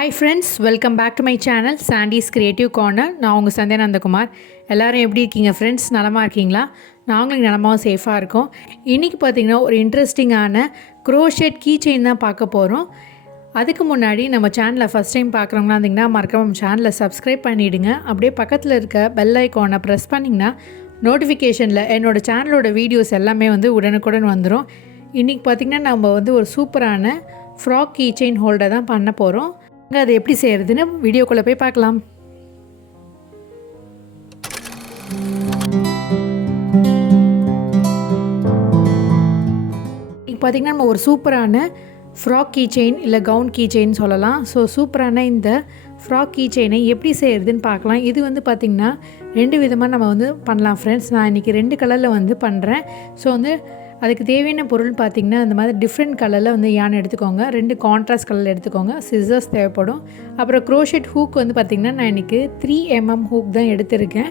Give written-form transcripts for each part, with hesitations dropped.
Hi friends, welcome back to my channel Sandy's Creative Corner. நான் உங்கள் சந்தியா நந்தகுமார். எல்லாரும் எப்படி இருக்கீங்க ஃப்ரெண்ட்ஸ்? நலமாக இருக்கீங்களா? நாங்களும் நலமாக சேஃபாக இருக்கோம். இன்றைக்கி பார்த்திங்கன்னா ஒரு இன்ட்ரெஸ்டிங்கான க்ரோஷெட் கீச்செயின் தான் பார்க்க போகிறோம். அதுக்கு முன்னாடி நம்ம சேனலை ஃபஸ்ட் டைம் பார்க்குறவங்களா இருந்திங்கன்னா மறக்காம நம்ம சேனலை சப்ஸ்கிரைப் பண்ணிவிடுங்க. அப்படியே பக்கத்தில் இருக்க பெல் ஐக்கானை ப்ரெஸ் பண்ணிங்கன்னா நோட்டிஃபிகேஷனில் என்னோடய சேனலோட வீடியோஸ் எல்லாமே உடனுக்குடன் வந்துடும். இன்றைக்கி பார்த்திங்கன்னா நம்ம ஒரு சூப்பரான ஃப்ராக் கீச்செயின் ஹோல்டர் தான் பண்ண போகிறோம். அது எப்படி செய்கிறதுன்னு வீடியோக்குள்ளே போய் பார்க்கலாம். இப்போ பார்த்திங்கன்னா நம்ம ஒரு சூப்பரான ஃப்ராக் கீச்செயின் இல்லை கவுன் கீச்செயின் சொல்லலாம். ஸோ சூப்பரான இந்த ஃப்ராக் கீச்செயினை எப்படி செய்கிறதுன்னு பார்க்கலாம். இது பார்த்திங்கன்னா ரெண்டு விதமாக நம்ம பண்ணலாம் ஃப்ரெண்ட்ஸ். நான் இன்றைக்கி ரெண்டு கலரில் பண்ணுறேன். ஸோ அதுக்கு தேவையான பொருள் பார்த்திங்கன்னா அந்த மாதிரி டிஃப்ரெண்ட் கலரில் யான் எடுத்துக்கோங்க. ரெண்டு கான்ட்ராஸ்ட் கலரில் எடுத்துக்கோங்க. சிசர்ஸ் தேவைப்படும். அப்புறம் க்ரோஷெட் ஹூக் பார்த்திங்கன்னா நான் இன்றைக்கி 3mm ஹூக் தான் எடுத்திருக்கேன்.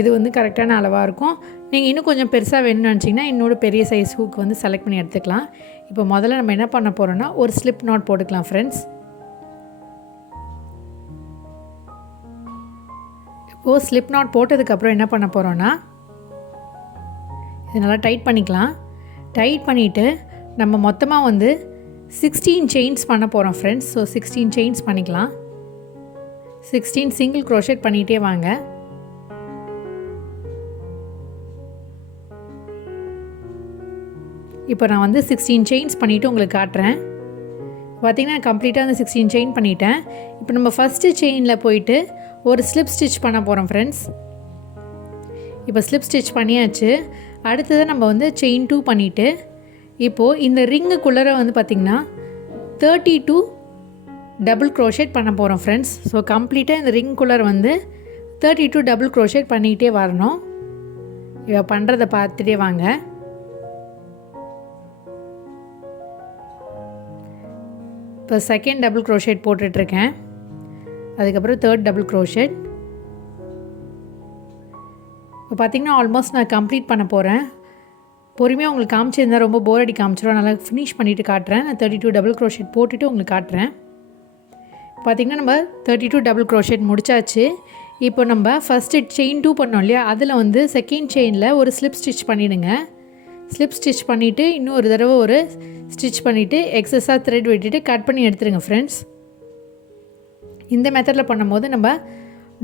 இது கரெக்டான அளவாக இருக்கும். நீங்கள் இன்னும் கொஞ்சம் பெருசாக வேணும்னு நினச்சிங்கன்னா இன்னொரு பெரிய சைஸ் ஹூக் செலக்ட் பண்ணி எடுத்துக்கலாம். இப்போ முதல்ல நம்ம என்ன பண்ண போகிறோன்னா ஒரு ஸ்லிப் நாட் போட்டுக்கலாம் ஃப்ரெண்ட்ஸ். இப்போது ஸ்லிப் நாட் போட்டதுக்கப்புறம் என்ன பண்ண போகிறோன்னா இது நல்லா டைட் பண்ணிக்கலாம். டைட் பண்ணிவிட்டு நம்ம மொத்தமாக 16 செயின்ஸ் பண்ண போகிறோம் ஃப்ரெண்ட்ஸ். ஸோ 16 செயின்ஸ் பண்ணிக்கலாம். 16 சிங்கிள் க்ரோஷெட் பண்ணிகிட்டே வாங்க. இப்போ நான் 16 செயின்ஸ் பண்ணிவிட்டு உங்களுக்கு காட்டுறேன். பார்த்திங்கன்னா கம்ப்ளீட்டாக 16 செயின் பண்ணிட்டேன். இப்போ நம்ம ஃபஸ்ட்டு செயினில் போயிட்டு ஒரு ஸ்லிப் ஸ்டிச் பண்ண போகிறோம் ஃப்ரெண்ட்ஸ். இப்போ ஸ்லிப் ஸ்டிச் பண்ணியாச்சு. அடுத்தது நம்ம செயின் 2 பண்ணிவிட்டு இப்போது இந்த ரிங்குக்குள்ளே பார்த்திங்கன்னா 32 டபுள் க்ரோஷெட் பண்ண போகிறோம் ஃப்ரெண்ட்ஸ். ஸோ கம்ப்ளீட்டாக இந்த ரிங்குக்குள்ளே 32 டபுள் க்ரோஷெட் பண்ணிக்கிட்டே வரணும். இவ பண்ணுறதை பார்த்துட்டே வாங்க. இப்போ செகண்ட் டபுள் க்ரோஷெட் போட்டுட்ருக்கேன். அதுக்கப்புறம் தேர்ட் டபுள் க்ரோஷெட். இப்போ பார்த்திங்கன்னா ஆல்மோஸ்ட் நான் கம்ப்ளீட் பண்ண போகிறேன். பொறுமையாக உங்களுக்கு காமிச்சிருந்தா ரொம்ப போர் அடி காமிச்சிடும். நல்லா ஃபினிஷ் பண்ணிவிட்டு காட்டுறேன். நான் 32 டபுள் க்ரோஷெட் போட்டுட்டு உங்களுக்கு காட்டுறேன். பார்த்திங்கன்னா நம்ம 32 டபுள் க்ரோஷெட் முடிச்சாச்சு. இப்போ நம்ம ஃபஸ்ட்டு செயின் 2 பண்ணோம் இல்லையா, அதில் செகண்ட் செயினில் ஒரு ஸ்லிப் ஸ்டிச் பண்ணிவிடுங்க. ஸ்லிப் ஸ்டிச் பண்ணிவிட்டு இன்னும் ஒரு தடவை ஒரு ஸ்டிச் பண்ணிவிட்டு எக்ஸஸாக த்ரெட் விட்டுட்டு கட் பண்ணி எடுத்துருங்க ஃப்ரெண்ட்ஸ். இந்த மெத்தடில் பண்ணும்போது நம்ம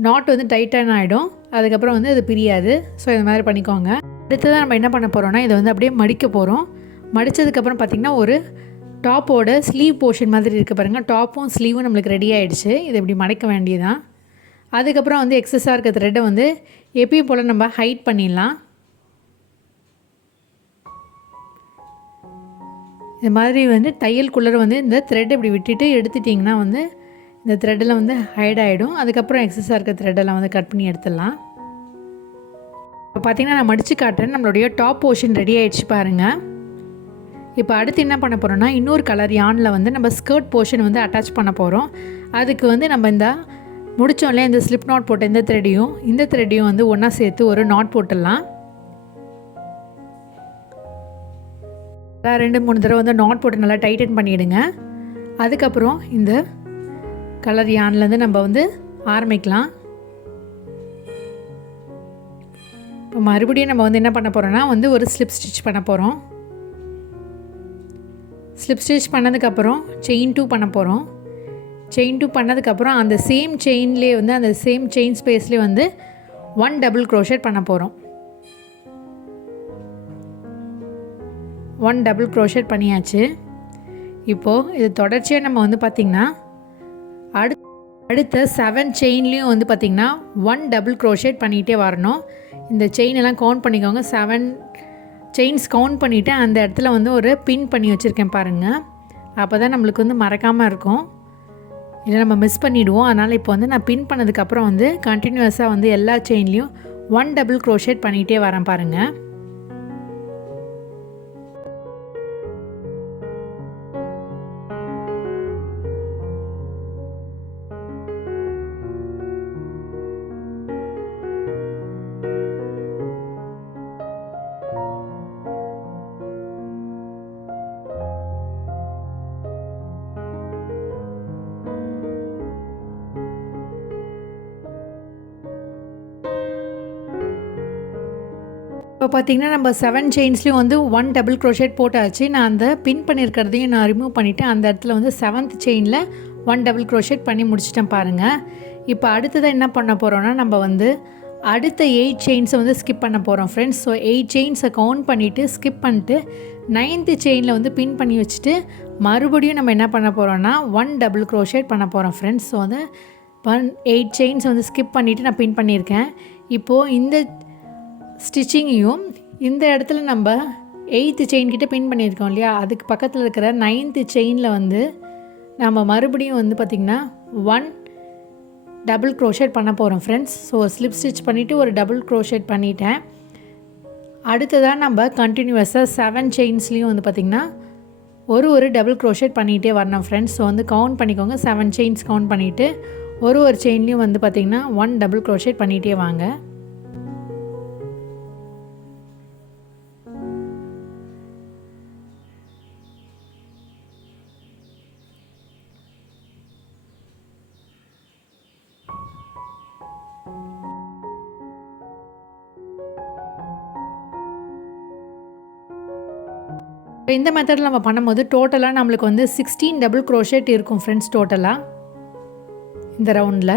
நாட் டைட்டான ஆகிடும். அதுக்கப்புறம் அது பிரியாது. ஸோ இது மாதிரி பண்ணிக்கோங்க. அடுத்ததான் நம்ம என்ன பண்ண போகிறோன்னா இதை அப்படியே மடிக்க போகிறோம். மடித்ததுக்கப்புறம் பார்த்திங்கன்னா ஒரு டாப்போட ஸ்லீவ் போர்ஷன் மாதிரி இருக்க பாருங்கள். டாப்பும் ஸ்லீவும் நம்மளுக்கு ரெடி ஆகிடுச்சு. இது இப்படி மடிக்க வேண்டியதான். அதுக்கப்புறம் எக்ஸஸாக இருக்க த்ரெட்டை எப்பயும் போல் நம்ம ஹைட் பண்ணிடலாம். இது மாதிரி தையல்குள்ளே இந்த த்ரெட் இப்படி விட்டுட்டு எடுத்துட்டிங்கன்னா இந்த த்ரெட்டெல்லாம் ஹைட் ஆகிடும். அதுக்கப்புறம் எக்ஸஸாக இருக்க த்ரெட்டெல்லாம் கட் பண்ணி எடுத்துடலாம். இப்போ பார்த்திங்கன்னா நான் மடித்து காட்டுறேன். நம்மளுடைய டாப் போர்ஷன் ரெடி ஆகிடுச்சு பாருங்கள். இப்போ அடுத்து என்ன பண்ண போகிறோன்னா இன்னொரு கலர் யானில் நம்ம ஸ்கர்ட் போர்ஷன் அட்டாச் பண்ண போகிறோம். அதுக்கு நம்ம இந்த முடித்தோம்ல இந்த ஸ்லிப் நாட் போட்ட இந்த த்ரெட்டையும் ஒன்றா சேர்த்து ஒரு நாட் போட்டுடலாம். 2-3 தடவை நாட் போட்டு நல்லா டைட்டன் பண்ணிவிடுங்க. அதுக்கப்புறம் இந்த கலர் யான்லேருந்து நம்ம ஆரம்பிக்கலாம். இப்போ மறுபடியும் நம்ம என்ன பண்ண போகிறோன்னா ஒரு ஸ்லிப் ஸ்டிச் பண்ண போகிறோம். ஸ்லிப் ஸ்டிச் பண்ணதுக்கப்புறம் செயின் 2 பண்ண போகிறோம். செயின் 2 பண்ணதுக்கப்புறம் அந்த சேம் செயின்லேயே அந்த சேம் செயின் ஸ்பேஸ்லேயே 1 டபுள் க்ரோஷெட் பண்ண போகிறோம். 1 டபுள் க்ரோஷெட் பண்ணியாச்சு. இப்போது இது தொடர்ச்சியாக நம்ம பார்த்திங்கன்னா அடுத்த 7 செயின்லேயும் பார்த்திங்கன்னா 1 டபுள் க்ரோஷெட் பண்ணிகிட்டே வரணும். இந்த செயினெல்லாம் கவுண்ட் பண்ணிக்கோங்க. 7 செயின்ஸ் கவுண்ட் பண்ணிவிட்டு அந்த இடத்துல ஒரு பின் பண்ணி வச்சுருக்கேன் பாருங்கள். அப்போ தான் நம்மளுக்கு மறக்காமல் இருக்கும். இல்லை நம்ம மிஸ் பண்ணிவிடுவோம். அதனால் இப்போ நான் பின் பண்ணதுக்கப்புறம் கண்டினியூஸாக எல்லா செயின்லேயும் 1 டபுள் க்ரோஷெட் பண்ணிகிட்டே வரேன் பாருங்கள். இப்போ பார்த்திங்கன்னா நம்ம 7 செயின்ஸ்லேயும் வந்து 1 டபுள் க்ரோஷேட் போட்டாச்சு. நான் அந்த பின் பண்ணியிருக்கிறதையும் நான் ரிமூவ் பண்ணிவிட்டேன். அந்த இடத்துல வந்து 7th செயினில் 1 டபுள் க்ரோஷேட் பண்ணி முடிச்சிட்டேன் பாருங்கள். இப்போ அடுத்ததாக என்ன பண்ண போகிறோன்னா நம்ம வந்து அடுத்த 8 செயின்ஸை வந்து ஸ்கிப் பண்ண போகிறோம் ஃப்ரெண்ட்ஸ். ஸோ 8 செயின்ஸை கவுண்ட் பண்ணிவிட்டு ஸ்கிப் பண்ணிட்டு 9th செயினில் வந்து பின் பண்ணி வச்சுட்டு மறுபடியும் நம்ம என்ன பண்ண போகிறோன்னா 1 டபுள் க்ரோஷேட் பண்ண போகிறோம் ஃப்ரெண்ட்ஸ். ஸோ வந்து 8 செயின்ஸ் வந்து ஸ்கிப் பண்ணிவிட்டு நான் பின் பண்ணியிருக்கேன். இப்போது இந்த ஸ்டிச்சிங்கையும் இந்த இடத்துல நம்ம 8th செயின் கிட்டே பின் பண்ணியிருக்கோம் இல்லையா, அதுக்கு பக்கத்தில் இருக்கிற 9th செயினில் வந்து நம்ம மறுபடியும் வந்து பார்த்திங்கன்னா 1 டபுள் க்ரோஷேட் பண்ண போகிறோம் ஃப்ரெண்ட்ஸ். ஸோ ஸ்லிப் ஸ்டிச் பண்ணிவிட்டு ஒரு டபுள் க்ரோஷேட் பண்ணிட்டேன். அடுத்ததாக நம்ம கண்டினியூஸாக 7 செயின்ஸ்லேயும் வந்து பார்த்திங்கன்னா ஒரு டபுள் க்ரோஷேட் பண்ணிகிட்டே வரணும் ஃப்ரெண்ட்ஸ். ஸோ வந்து கவுண்ட் பண்ணிக்கோங்க. 7 செயின்ஸ் கவுண்ட் பண்ணிவிட்டு ஒரு செயின்லேயும் வந்து பார்த்திங்கன்னா 1 டபுள் க்ரோஷேட் பண்ணிகிட்டே வாங்க. இப்போ இந்த மெத்தடில் நம்ம பண்ணும்போது டோட்டலாக நம்மளுக்கு வந்து 16 டபுள் க்ரோஷேட் இருக்கும் ஃப்ரெண்ட்ஸ் டோட்டலாக இந்த ரவுண்டில்.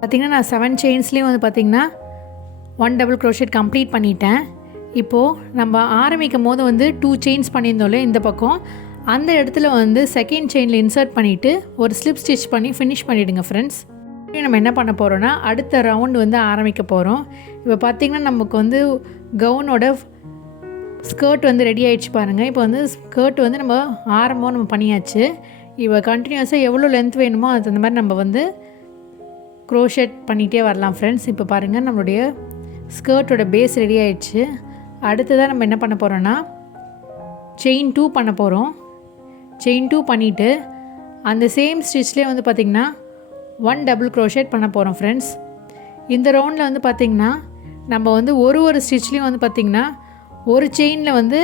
பார்த்திங்கன்னா நான் 7 செயின்ஸ்லேயும் வந்து பார்த்திங்கன்னா 1 டபுள் க்ரோஷேட் கம்ப்ளீட் பண்ணிட்டேன். இப்போது நம்ம ஆரம்பிக்கும் போது வந்து 2 செயின்ஸ் பண்ணியிருந்தோம்ல இந்த பக்கம், அந்த இடத்துல வந்து செகண்ட் செயினில் இன்சர்ட் பண்ணிவிட்டு ஒரு ஸ்லிப் ஸ்டிச் பண்ணி ஃபினிஷ் பண்ணிவிடுங்க ஃப்ரெண்ட்ஸ். நம்ம என்ன பண்ண போகிறோன்னா அடுத்த ரவுண்டு வந்து ஆரம்பிக்க போகிறோம். இப்போ பார்த்திங்கன்னா நமக்கு வந்து கவுனோட ஸ்கர்ட் வந்து ரெடி ஆகிடுச்சு பாருங்கள். இப்போ வந்து ஸ்கர்ட் வந்து நம்ம ஆரம்பம் நம்ம பண்ணியாச்சு. இப்போ கண்டினியூஸாக எவ்வளோ லென்த் வேணுமோ அது அந்த மாதிரி நம்ம வந்து க்ரோஷேட் பண்ணிகிட்டே வரலாம் ஃப்ரெண்ட்ஸ். இப்போ பாருங்கள் நம்மளுடைய ஸ்கர்ட்டோட பேஸ் ரெடி ஆகிடுச்சு. அடுத்ததாக நம்ம என்ன பண்ண போகிறோன்னா செயின் 2 பண்ண போகிறோம். செயின் 2 பண்ணிவிட்டு அந்த சேம் ஸ்டிச்லேயே வந்து பார்த்திங்கன்னா 1 டபுள் க்ரோஷேட் பண்ண போகிறோம் ஃப்ரெண்ட்ஸ். இந்த ரவுண்டில் வந்து பார்த்திங்கன்னா நம்ம வந்து ஒரு ஸ்டிச்லேயும் வந்து பார்த்திங்கன்னா ஒரு செயினில் வந்து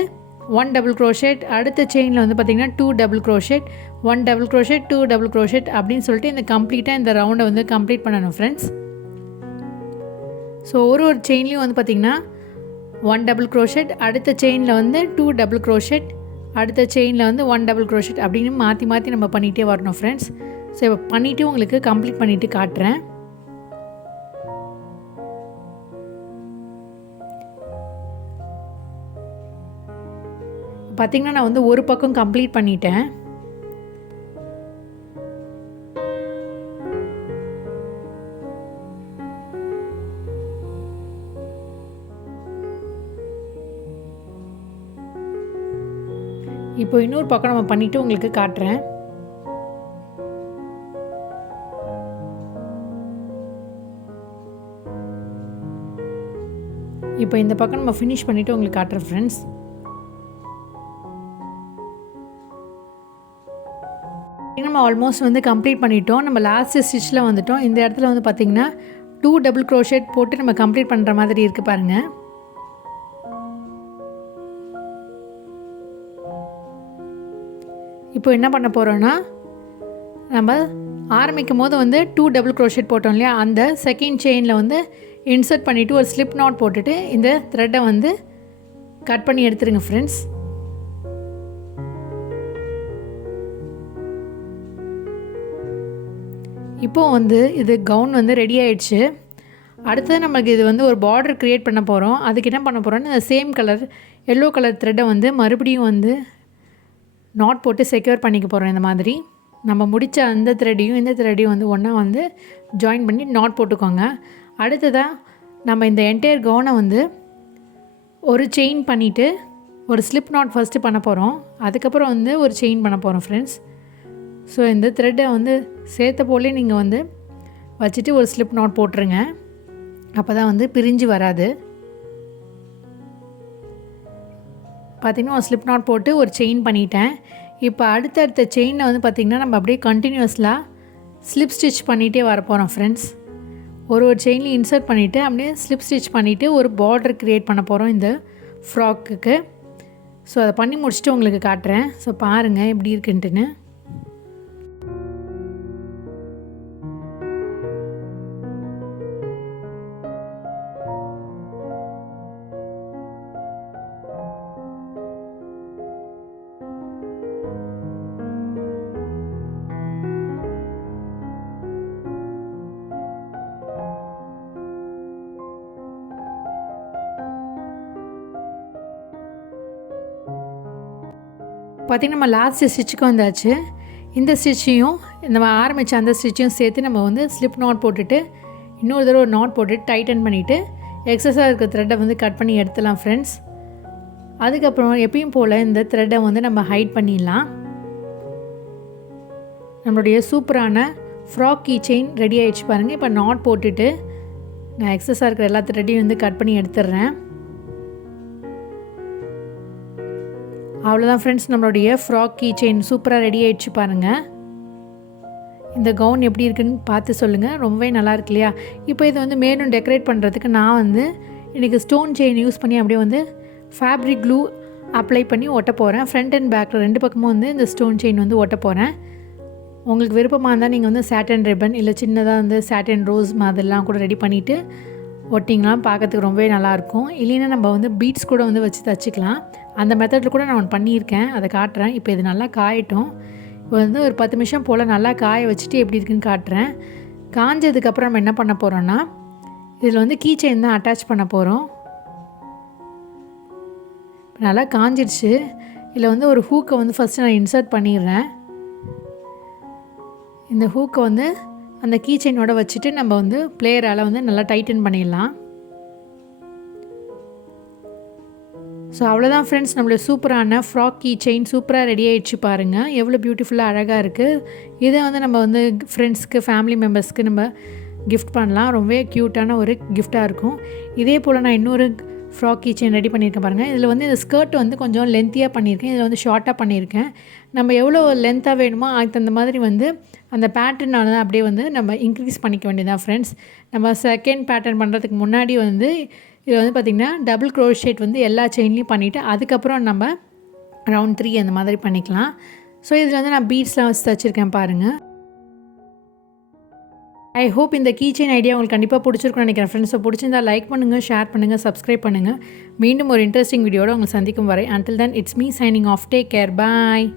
1 டபுள் க்ரோஷேட், அடுத்த செயினில் வந்து பார்த்திங்கன்னா 2 double crochet, 1 double crochet, 2 double crochet அப்படின்னு சொல்லிட்டு இந்த கம்ப்ளீட்டாக இந்த ரவுண்டை வந்து கம்ப்ளீட் பண்ணணும் ஃப்ரெண்ட்ஸ். ஸோ ஒரு செயின்லேயும் வந்து பார்த்திங்கன்னா 1 டபுள் க்ரோஷேட், அடுத்த செயினில் வந்து 2 டபுள் க்ரோஷேட், அடுத்த செயினில் வந்து 1 டபுள் க்ரோஷேட் அப்படின்னு மாற்றி மாற்றி நம்ம பண்ணிகிட்டே வரணும் ஃப்ரெண்ட்ஸ். ஸோ இப்போ பண்ணிவிட்டு உங்களுக்கு கம்ப்ளீட் பண்ணிவிட்டு காட்டுறேன். பார்த்திங்கன்னா நான் வந்து ஒரு பக்கம் கம்ப்ளீட் பண்ணிட்டேன். இப்போ இன்னொரு பக்கம் நம்ம பண்ணிவிட்டு உங்களுக்கு காட்டுறேன். இப்போ இந்த பக்கம் நம்ம ஃபினிஷ் பண்ணிவிட்டு உங்களுக்கு காட்டுறேன் ஃப்ரெண்ட்ஸ். நம்ம ஆல்மோஸ்ட் வந்து கம்ப்ளீட் பண்ணிட்டோம். நம்ம லாஸ்ட் ஸ்டிச்சில் வந்துட்டோம். இந்த இடத்துல வந்து பார்த்திங்கன்னா 2 டபுள் க்ரோஷேட் போட்டு நம்ம கம்ப்ளீட் பண்ணுற மாதிரி இருக்குது பாருங்கள். இப்போ என்ன பண்ண போகிறோன்னா நம்ம ஆரம்பிக்கும் போது வந்து 2 டபுள் க்ரோஷேட் போட்டோம் இல்லையா, அந்த செகண்ட் செயினில் வந்து இன்சர்ட் பண்ணிவிட்டு ஒரு ஸ்லிப் நாட் போட்டுட்டு இந்த த்ரெட்டை வந்து கட் பண்ணி எடுத்துருங்க ஃப்ரெண்ட்ஸ். இப்போது வந்து இது கவுன் வந்து ரெடி ஆகிடுச்சு. அடுத்தது நமக்கு இது வந்து ஒரு பார்டர் க்ரியேட் பண்ண போகிறோம். அதுக்கு என்ன பண்ண போகிறோன்னா இந்த சேம் கலர் எல்லோ கலர் த்ரெட்டை வந்து மறுபடியும் வந்து நாட் போட்டு செக்யூர் பண்ணிக்க போகிறோம். இந்த மாதிரி நம்ம முடித்த அந்த த்ரெட்டையும் இந்த த்ரெட்டையும் வந்து ஒன்றா வந்து ஜாயின் பண்ணி நாட் போட்டுக்கோங்க. அடுத்ததாக நம்ம இந்த என்டையர் கவுனை வந்து ஒரு செயின் பண்ணிவிட்டு ஒரு ஸ்லிப் நாட் ஃபஸ்ட்டு பண்ண போகிறோம். அதுக்கப்புறம் வந்து ஒரு செயின் பண்ண போகிறோம் ஃப்ரெண்ட்ஸ். ஸோ இந்த த்ரெட்டை வந்து சேர்த்த போலே நீங்கள் வந்து வச்சுட்டு ஒரு ஸ்லிப் நாட் போட்டுருங்க. அப்போ தான் வந்து பிரிஞ்சு வராது. பார்த்திங்கன்னா ஒரு ஸ்லிப் நாட் போட்டு ஒரு செயின் பண்ணிட்டேன். இப்போ அடுத்தடுத்த செயினில் வந்து பார்த்திங்கன்னா நம்ம அப்படியே கண்டினியூஸாக ஸ்லிப் ஸ்டிச் பண்ணிகிட்டே வர போகிறோம் ஃப்ரெண்ட்ஸ். ஒரு செயினில் இன்சர்ட் பண்ணிவிட்டு அப்படியே ஸ்லிப் ஸ்டிச் பண்ணிவிட்டு ஒரு பார்டர் க்ரியேட் பண்ண போகிறோம் இந்த ஃப்ராக்குக்கு. ஸோ அதை பண்ணி முடிச்சுட்டு உங்களுக்கு காட்டுறேன். ஸோ பாருங்கள் எப்படி இருக்குன்ட்டுன்னு. பார்த்திங்கன்னா நம்ம லாஸ்ட் ஸ்டிச்சுக்கு வந்தாச்சு. இந்த ஸ்டிச்சையும் நம்ம ஆரம்பித்த அந்த ஸ்டிச்சையும் சேர்த்து நம்ம வந்து ஸ்லிப் நாட் போட்டுட்டு இன்னொரு தடவை ஒரு நாட் போட்டுட்டு டைட்டன் பண்ணிவிட்டு எக்ஸஸாக இருக்கிற த்ரெட்டை வந்து கட் பண்ணி எடுத்துடலாம் ஃப்ரெண்ட்ஸ். அதுக்கப்புறம் எப்பயும் போல் இந்த த்ரெட்டை வந்து நம்ம ஹைட் பண்ணிடலாம். நம்மளுடைய சூப்பரான ஃப்ராக் கீ செயின் ரெடி ஆகிடுச்சு பாருங்கள். இப்போ நாட் போட்டுட்டு நான் எக்ஸஸாக இருக்கிற எல்லா த்ரெட்டையும் வந்து கட் பண்ணி எடுத்துடுறேன். அவ்வளோதான் ஃப்ரெண்ட்ஸ், நம்மளுடைய ஃப்ராக் கீ செயின் சூப்பராக ரெடி ஆகிடுச்சு பாருங்கள். இந்த கவுன் எப்படி இருக்குன்னு பார்த்து சொல்லுங்கள். ரொம்பவே நல்லா இருக்கு இல்லையா? இப்போ இதை வந்து மேலும் டெக்கரேட் பண்ணுறதுக்கு நான் வந்து இன்றைக்கி ஸ்டோன் செயின் யூஸ் பண்ணி அப்படியே வந்து ஃபேப்ரிக் க்ளூ அப்ளை பண்ணி ஒட்ட போகிறேன். ஃப்ரண்ட் அண்ட் பேக்கில் 2 பக்கமும் வந்து இந்த ஸ்டோன் செயின் வந்து ஒட்ட போகிறேன். உங்களுக்கு விருப்பமாக இருந்தால் நீங்கள் வந்து சாட்டன் ரிப்பன் இல்லை சின்னதாக வந்து சாட்டன் ரோஸ் மாதிரிலாம் கூட ரெடி பண்ணிவிட்டு ஒட்டிங்கலாம், பார்க்கறதுக்கு ரொம்பவே நல்லாயிருக்கும். இல்லைன்னா நம்ம வந்து பீட்ஸ் கூட வந்து வச்சு தச்சுக்கலாம். அந்த மெத்தடில் கூட நான் ஒன்று பண்ணியிருக்கேன், அதை காட்டுறேன். இப்போ இது நல்லா காயட்டும். இப்போ வந்து ஒரு 10 நிமிஷம் போல் நல்லா காய வச்சுட்டு எப்படி இருக்குன்னு காட்டுறேன். காஞ்சதுக்கப்புறம் நம்ம என்ன பண்ண போகிறோன்னா இதில் வந்து கீ செயின் தான் அட்டாச் பண்ண போகிறோம். நல்லா காஞ்சிடுச்சு. இதில் வந்து ஒரு ஹூக்கை வந்து ஃபஸ்ட்டு நான் இன்சர்ட் பண்ணிடுறேன். இந்த ஹூக்கை வந்து அந்த கீ செயினோட வச்சுட்டு நம்ம வந்து பிளேயரால் வந்து நல்லா டைட்டன் பண்ணிடலாம். ஸோ அவ்வளோதான் ஃப்ரெண்ட்ஸ், நம்மளுடைய சூப்பரான ஃப்ராக் கீ செயின் சூப்பராக ரெடி ஆகிடுச்சு பாருங்கள். எவ்வளோ பியூட்டிஃபுல்லாக அழகாக இருக்குது. இதை வந்து நம்ம வந்து ஃப்ரெண்ட்ஸ்க்கு ஃபேமிலி மெம்பர்ஸ்க்கு நம்ம கிஃப்ட் பண்ணலாம். ரொம்பவே க்யூட்டான ஒரு கிஃப்டாக இருக்கும். இதே போல் நான் இன்னொரு ஃப்ராக் கீ செயின் ரெடி பண்ணியிருக்கேன் பாருங்கள். இதில் வந்து இந்த ஸ்கர்ட் வந்து கொஞ்சம் லென்த்தியாக பண்ணியிருக்கேன், இதில் வந்து ஷார்ட்டாக பண்ணியிருக்கேன். நம்ம எவ்வளோ லென்த்தாக வேணுமோ அதுக்கு தகுந்த மாதிரி வந்து அந்த பேட்டர்னால தான் அப்படியே வந்து நம்ம இன்க்ரீஸ் பண்ணிக்க வேண்டியதான் ஃப்ரெண்ட்ஸ். நம்ம செகண்ட் பேட்டர்ன் பண்ணுறதுக்கு முன்னாடி வந்து இதில் வந்து பார்த்திங்கன்னா டபுள் க்ரோஷேட் வந்து எல்லா செயின்லேயும் பண்ணிவிட்டு அதுக்கப்புறம் நம்ம ரவுண்ட் 3 அந்த மாதிரி பண்ணிக்கலாம். ஸோ இதில் வந்து நான் பீட்ஸ்லாம் வச்சு தச்சுருக்கேன் பாருங்கள். ஐ ஹோப் இந்த கீ செயின் ஐடியா உங்களுக்கு கண்டிப்பாக பிடிச்சிருக்குன்னு நினைக்கிறேன் ஃப்ரெண்ட்ஸ். ஸோ பிடிச்சிருந்தால் லைக் பண்ணுங்கள், ஷேர் பண்ணுங்கள், சப்ஸ்கிரைப் பண்ணுங்கள். மீண்டும் ஒரு இன்ட்ரெஸ்டிங் வீடியோட உங்களை சந்திக்கும் வரை until then it's me signing off. Take care. Bye.